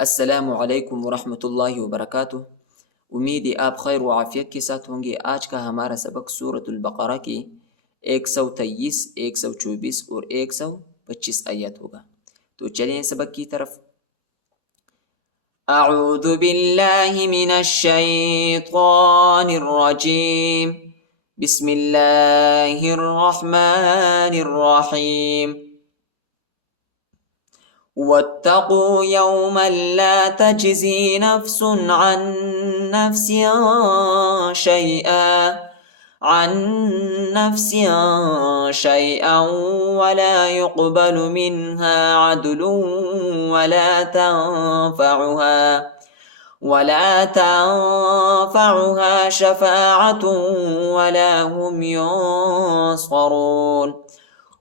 السلام علیکم ورحمۃ اللہ وبرکاتہ۔ امید ہے آپ خیر و عافیت کے ساتھ ہوں گے۔ آج کا ہمارا سبق سورۃ البقرہ کی 123، 124 اور 125 آیات ہوگا۔ تو چلیں سبق کی طرف۔ اعوذ باللہ من الشیطان الرجیم، بسم اللہ الرحمن الرحیم۔ واتقوا يوما لا تجزي نفس عن نفس شيئا ولا يقبل منها عدل ولا تنفعها شفاعة ولا هم ينصرون۔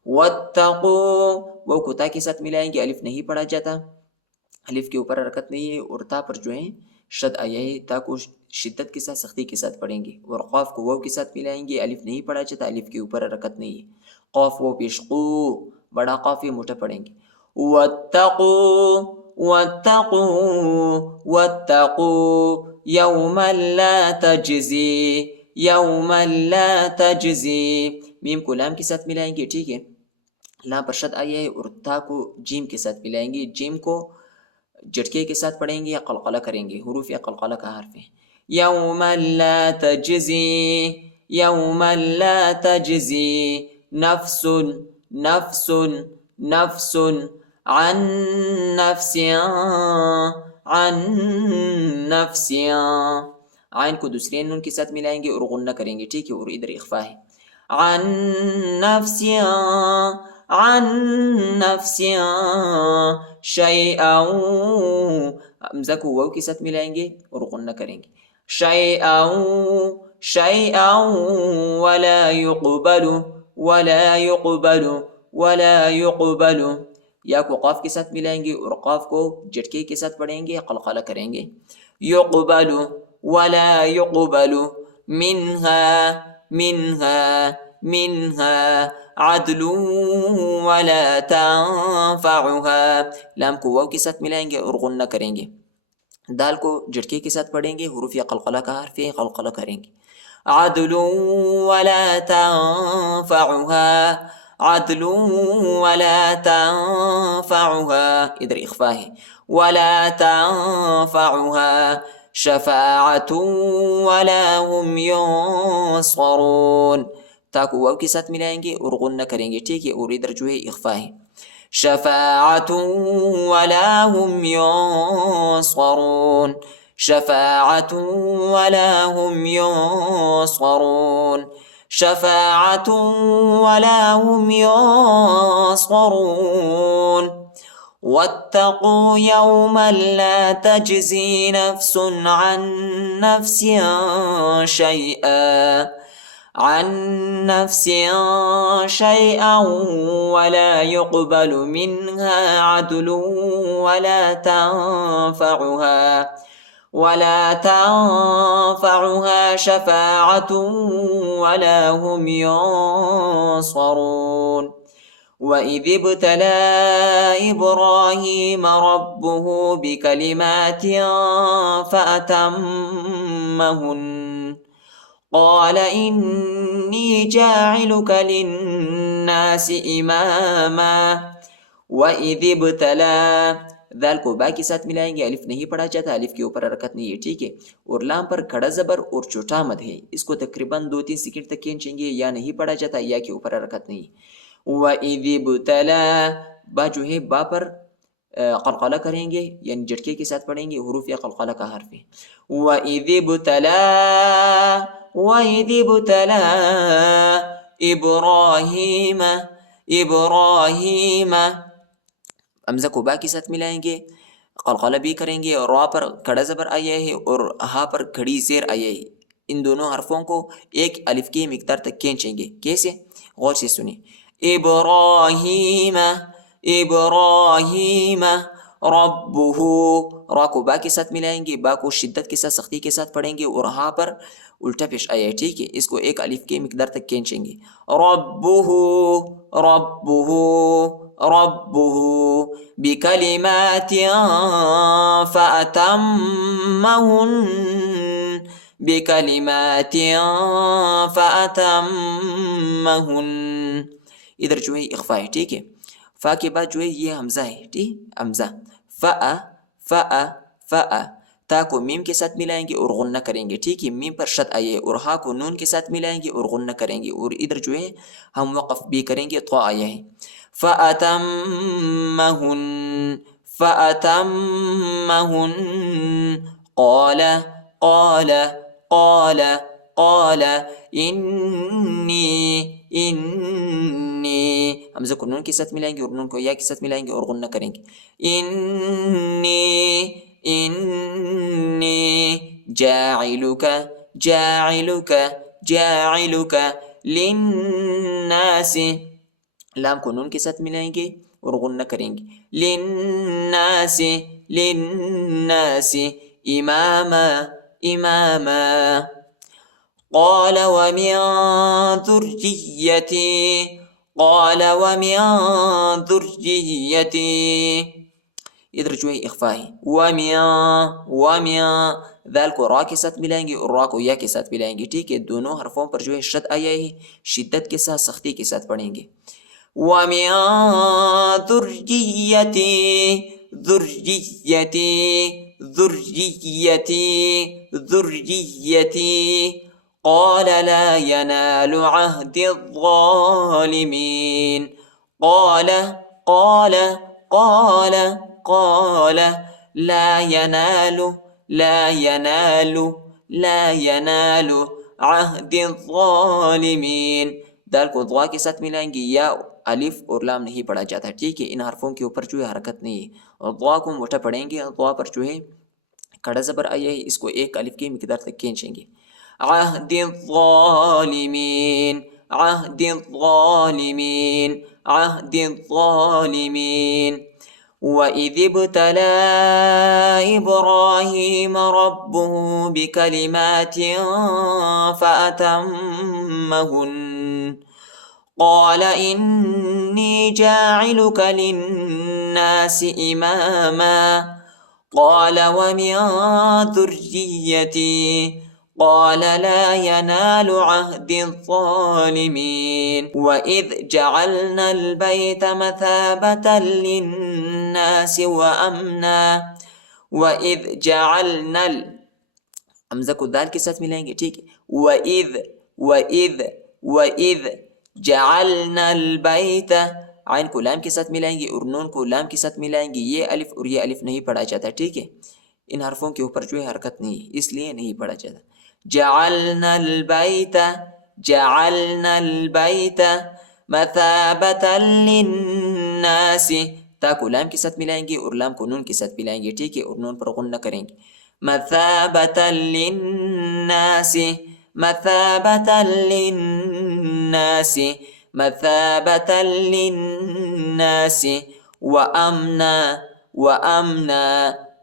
واتقوا، وہ کو تا کے ساتھ ملائیں گے، الف نہیں پڑھا جاتا، الف کے اوپر حرکت نہیں ہے، اور تا پر جو ہے شد آیا ہے، تا کو شدت کے ساتھ سختی کے ساتھ پڑھیں گے، اور قاف کو واو کے ساتھ ملائیں گے، الف نہیں پڑھا جاتا، الف کے اوپر حرکت نہیں ہے، قاف واو پیش قو، بڑا قاف ہے، موٹا پڑھیں گے۔ واتقوا یوما لا تجزی، میم کو لام کے ساتھ ملائیں گے، ٹھیک ہے، لام پر شد آیا ہے، اور تا کو جیم کے ساتھ ملائیں گے، جیم کو جھٹکے کے ساتھ پڑھیں گے یا قلقلہ کریں گے، حروف یا قلقلہ کا حرف ہے۔ یوما لا تجزی نفس عن نفس، عین کو دوسرے نون کے ساتھ ملائیں گے اور غنہ کریں گے، ٹھیک ہے، اور ادھر اخفا ہے۔ عن نفس شیئا، حمزہ کو واو کے ساتھ ملائیں گے اور غنہ کریں گے، شیئا ولا يقبل، یا کو قاف کے ساتھ ملائیں گے اور قاف کو جھٹکے کے ساتھ پڑھیں گے، قلقلہ کریں گے، يقبل ولا يقبل منها عدل ولا تنفعها، لام کو واو کے ساتھ ملائیں گے اور غنہ کریں گے، دال کو جھٹکے کے ساتھ پڑھیں گے، حروف یا قلقلہ کا حرف ہے، قلقلہ کریں گے، عدل ولا تنفعها، ادھر اخفا ہے، ولا تنفعها شفاعة ولا هم ينصرون، تا کو واو کے ساتھ ملائیں گے اور غنہ کریں گے، ٹھیک ہے، اور ادھر جو ہے اخفا ہے، شفاعة ولا هم ينصرون، شفاعة ولا هم ينصرون، شفاعة ولا هم ينصرون۔ واتقوا يوما لا تجزي نفس عن نفس شيئا ولا يقبل منها عدل ولا تنفعها شفاعة ولا هم ينصرون۔ وَإِذِ ابْتَلَى إِبْرَاهِيمَ رَبُّهُ بِكَلِمَاتٍ فَأَتَمَّهُنَّ قَالَ إِنِّي جَاعِلُكَ لِلنَّاسِ إِمَامًا۔ وَإِذِ ابْتَلَى، ذال کو با کے ساتھ ملائیں گے، الف نہیں پڑھا جاتا، الف کے اوپر حرکت نہیں ہے، ٹھیک ہے، اور لام پر کھڑا زبر اور چھوٹا مد ہے، اس کو تقریباً 2-3 سیکنڈ تک کھینچیں گے، یا نہیں پڑھا جاتا، یا کے اوپر حرکت نہیں ہے۔ وَإِذِ ابْتَلَى، با جو ہے با پر قلقلہ کریں گے، یعنی جھٹکے کے ساتھ پڑھیں گے، حروف یا قلقلہ کا حرف ہے۔ وَإِذِ ابْتَلَى إِبْرَاهِيمَ، حمزہ کو با کے ساتھ ملائیں گے، قلقلہ بھی کریں گے، اور را پر کھڑا زبر آیا ہے اور ہا پر کھڑی زیر آیا ہے، ان دونوں حرفوں کو ایک الف کی مقدار تک کھینچیں گے، کیسے؟ غور سے سنیں، ابراہیم ربہ، را کو با کے ساتھ ملائیں گے، با کو شدت کے ساتھ سختی کے ساتھ پڑھیں گے اور ہاں پر الٹا پیش آیا ہے، ٹھیک ہے، اس کو ایک الف کے مقدار تک کھینچیں گے، ربہ ربہ ربہ بکلمات فأتمہن بکلمات فأتمہن، ادھر جو ہے اخفا ہے، ٹھیک ہے، فا کے بعد جو ہے یہ حمزہ ہے، ٹھیک، حمزہ، فأ فأ فأ، تا کو میم کے ساتھ ملائیں گے اور غنہ کریں گے، ٹھیک ہے، میم پر شد آئے ہے، اور ہا کو نون کے ساتھ ملائیں گے اور غنہ کریں گے، اور ادھر جو ہے ہم وقف بھی کریں گے، طا آیا ہے، فأتمہن فأتمہن قال قال قال قال انی حمزہ کو نون کے ساتھ ملائیں گے اور نون کو یا کے ساتھ ملائیں گے اور غنہ کریں گے، انی جاعلک جاعلک جاعلک للناس، لام کو نون کے ساتھ ملائیں گے اور غنہ کریں گے، للناس للناس اماما اماما، قال ومن ذريتي قال ومن ذريتي، ادھر جو ہے اخفا ہے، ومن ذال کو را کے ساتھ ملائیں گے اور را کو یا کے ساتھ ملائیں گے، ٹھیک ہے، دونوں حرفوں پر جو ہے شد آیا ہے، شدت کے ساتھ سختی کے ساتھ پڑھیں گے، وَمِن ذُرِّيَّتِي ذُرِّيَّتِي ذُرِّيَّتِي ذُرِّيَّتِي قَالَ لَا يَنَالُ عَهْدِ الظَّالِمِينَ، قَالَ قَالَ قَالَ قَالَ لَا يَنَالُ لَا يَنَالُ لَا يَنَالُ عَهْدِ الظَّالِمِينَ، دال کو ضا کے ساتھ ملائیں گے، یا الف اور لام نہیں پڑھا جاتا، ٹھیک ہے، ان حرفوں کے اوپر جو ہے حرکت نہیں ہے، اور ضا کو موٹا پڑھیں گے، ضا پر جو ہے کھڑا زبر آیا ہے، اس کو ایک الف کی مقدار تک کھینچیں گے، عہد الظالمین عہد الظالمین عہد الظالمین، وَإِذِ ابْتَلَى إِبْرَاهِيمَ رَبُّهُ بِكَلِمَاتٍ فَأَتَمَّهُنَّ قَالَ إِنِّي جَاعِلُكَ لِلنَّاسِ إِمَامًا قَالَ وَمِن ذُرِّيَّتِي قَالَ لَا يَنَالُ عَهْدِ الظَّالِمِينَ، وَإِذْ جَعَلْنَا الْبَيْتَ مَثَابَةً لِلنَّاسِ وَأَمْنًا، وَإِذْ جَعَلْنَا حمزہ کو دال کے ساتھ ملائیں گے، ٹھیک ہے، وَإِذْ وَإِذْ وَإِذْ جَعَلْنَا الْبَيْتَ، عین کو لام کے ساتھ ملائیں گے اور نون کو لام کے ساتھ ملائیں گے، یہ الف اور یہ الف نہیں پڑھا جاتا، ٹھیک ہے، ان حرفوں کے اوپر جو ہے حرکت نہیں ہے، اس لیے نہیں پڑھا جاتا، جعلنا البیت جعلنا البیت مثابة للناس، تا کو لام کے ساتھ ملائیں گے اور لام کو نون کے ساتھ ملائیں گے، ٹھیک ہے، اور نون پر غنہ کریں گے، مثابة للناس مثابة للناس مثابة للناس وأمنا وأمنا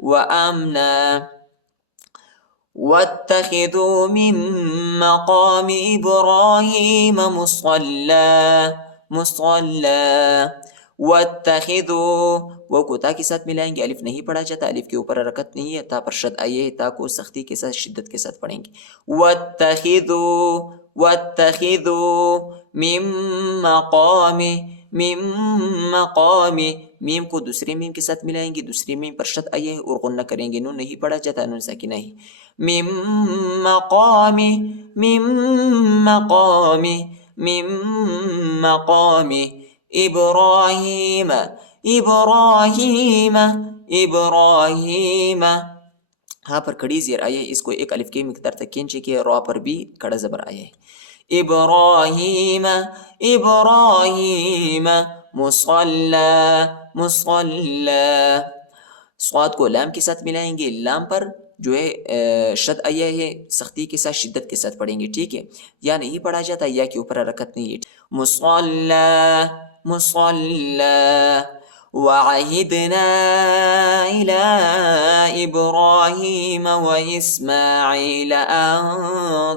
وأمنا، واتخذوا من مقام إبراهيم مصلى واتخذوا، وہ کو تا کے ساتھ ملائیں گے، الف نہیں پڑھا جاتا، الف کے اوپر حرکت نہیں ہے، تا پر شد آئی ہے، تا کو سختی کے ساتھ شدت کے ساتھ پڑھیں گے، واتخذوا من مقام، میم کو دوسرے میم کے ساتھ ملائیں گے، دوسری میم پر شد آئی ہے اور غنہ کریں گے، نون نہیں پڑھا جاتا، نون ساکنہ ہے، من مقام ابراہیم ابراہیم، ہاں پر کھڑی زیر آیا ہے، اس کو ایک الف کے مقدار تک کھینچے کہ را پر بھی کھڑا زبر آیا ہے، ابراہیم مصلی، صاد کو لام کے ساتھ ملائیں گے، لام پر جو ہے شد آیا ہے، سختی کے ساتھ شدت کے ساتھ پڑھیں گے، ٹھیک ہے، یا نہیں پڑھا جاتا، یا کے اوپر حرکت نہیں ہے، مصلی وعهدنا إلى إبراهيم وإسماعيل أن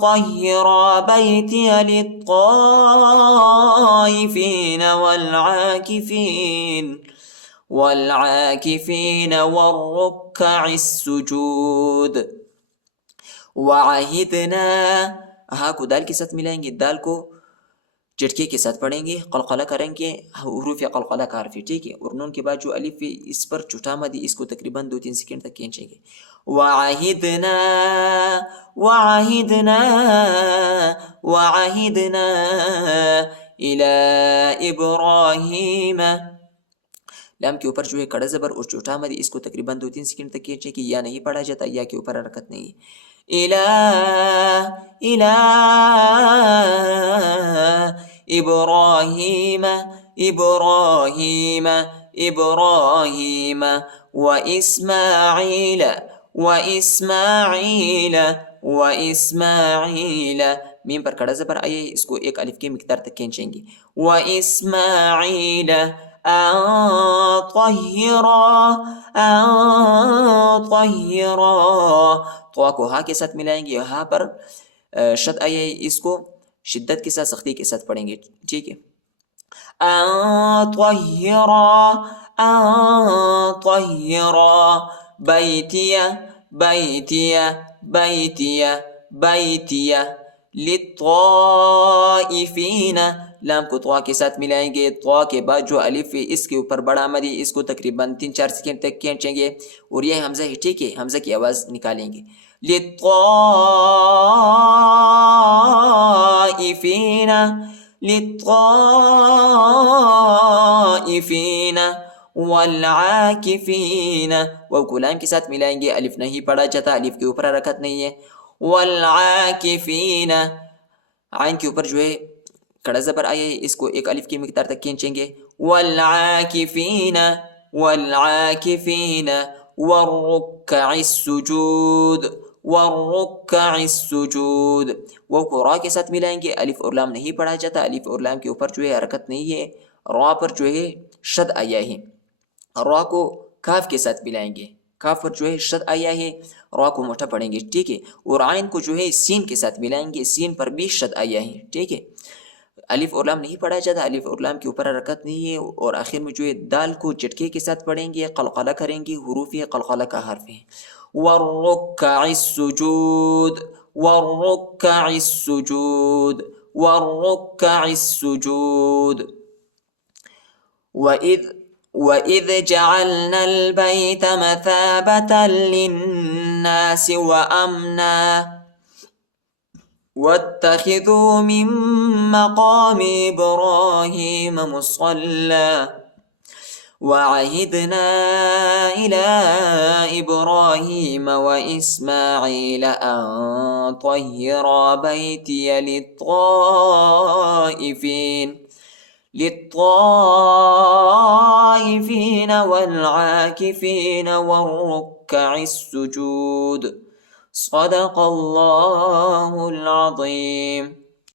طهرا بيتي للطائفين والعاكفين والركع السجود. وعهدنا، ہاں کو دال کے ساتھ ملائیں گے، دال کو جھٹکے کے ساتھ پڑھیں گے، قلقلہ کریں گے، حروف قلقلہ کا حرف، ٹھیک ہے. اور نون کے بعد جو الف ہے اس پر چھوٹا مد، اس کو تقریباً 2-3 سیکنڈ تک کھینچیں گے. وعہدنا الی ابراہیم، لام کے اوپر جو ہے کڑا زبر اور چھوٹا مد، اس کو تقریباً 2-3 سیکنڈ تک کھینچیں کہ یا نہیں پڑھا جاتا، یا کے اوپر حرکت نہیں ہے. إلى إبراهيم وإسماعيل، میم پر کڑا زبر آئے، اس کو ایک الف کے مقدار تک کھینچیں گے. وإسماعيل أن طهرا، تو کو ہا کے ساتھ ملائیں گے، ہا پر شد آئے، اس کو شدت کے ساتھ سختی کے ساتھ پڑھیں گے، ٹھیک ہے. أن طهرا بيتي للطائفين، لام کو طوا کے ساتھ ملائیں گے، طوا کے بعد جو الف ہے اس کے اوپر بڑا مد، اس کو تقریباً 3-4 سیکنڈ تک کھینچیں گے، اور یہ حمزہ ہے، ٹھیک ہے، حمزہ کی آواز نکالیں گے. للطائفين والعاكفين، وہ کلام کے ساتھ ملائیں گے، الف نہیں پڑھا جاتا، الف کے اوپر حرکت نہیں ہے. والعاكفين، عین کے اوپر جو ہے کڑا زبر آئے، اس کو ایک الف کی مقدار تک کھینچیں گے. والعاكفين والركع السجود، وہ کو را کے ساتھ ملائیں گے، الف اور لام نہیں پڑھا جاتا، الف اور لام کے اوپر جو ہے حرکت نہیں ہے، را پر جو ہے شد آیا ہے. را کو کاف کے ساتھ ملائیں گے، کاف پر جو ہے شد آیا ہے، را کو موٹا پڑھیں گے، ٹھیک ہے. اور عین کو جو ہے سین کے ساتھ ملائیں گے، سین پر بھی شد آیا ہے، ٹھیک ہے. الف اور لام نہیں پڑھا جاتا، الف اور لام کے اوپر حرکت نہیں ہے. اور آخر میں جو ہے دال کو جھٹکے کے ساتھ پڑھیں گے، قلقلہ کریں گے، حروف قلقلہ کا حرف ہے. والركع السجود وَإِذْ جَعَلْنَا الْبَيْتَ مَثَابَةً لِلنَّاسِ وَأَمْنًا وَاتَّخِذُوا مِن مَّقَامِ إِبْرَاهِيمَ مُصَلًّى وَعَهِدْنَا إِلَى إِبْرَاهِيمَ وَإِسْمَاعِيلَ أَن طَهِّرَا بَيْتِيَ للطائفين والعاكفين والركع السجود. صدق الله العظيم.